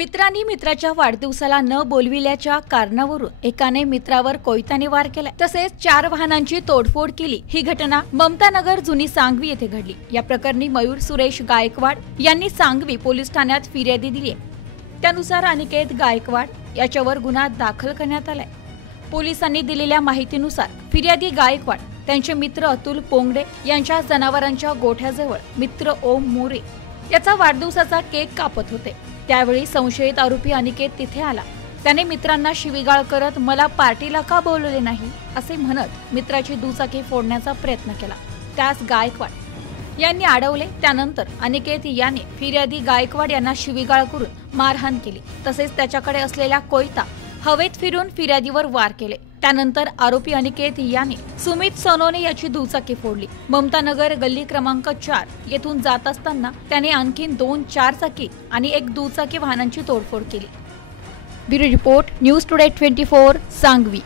मित्रांनी मित्राच्या वाढदिवसाला न बोलविल्याच्या कारणावरून एकाने मित्रावर कोयत्याने वार केला, तसेच 4 वाहनांची तोडफोड केली। ही घटना ममतानगर जुनी सांगवी येथे घडली। या प्रकरणी मयूर सुरेश गायकवाड यांनी सांगवी पोलीस ठाण्यात फिर्यादी दिली आहे। त्यानुसार अनिकेत गायकवाड याच्यावर गुन्हा दाखल करण्यात आलाय। पोलिसांनी दिलेल्या माहितीनुसार फिर्यादी गायकवाड त्यांचे मित्र अतुल पोंगडे यांच्या जनावरांच्या गोठ्याजवळ मित्र ओम मोरे याचा वाढदिवसाचा केक कापत होते। त्यावेळी संशयित आरोपी अनिकेत तिथे आला। त्याने मित्रांना शिवीगाळ करत मला पार्टीला का बोलवले नाही असे म्हणत मित्राची दुचाकी फोडण्याचा प्रयत्न केला। त्यास गायकवाड यांनी अडवले। त्यानंतर अनिकेत याने फिर्यादी गायकवाड यांना शिवीगाळ करून मारहाण केली, तसेच त्याच्याकडे असलेला कोयता हवेत फिरून फिर्यादीवर वार केले। त्यानंतर आरोपी अनिकेत याने सुमित सोनोने याची दुचाकी फोडली। ममतानगर गल्ली क्रमांक 4 येथून जात असताना त्याने आणखीन 2 4-चाकी आणि 1 दुचाकी वाहनांची तोडफोड केली। Bureau report, news today 24 Sangvi.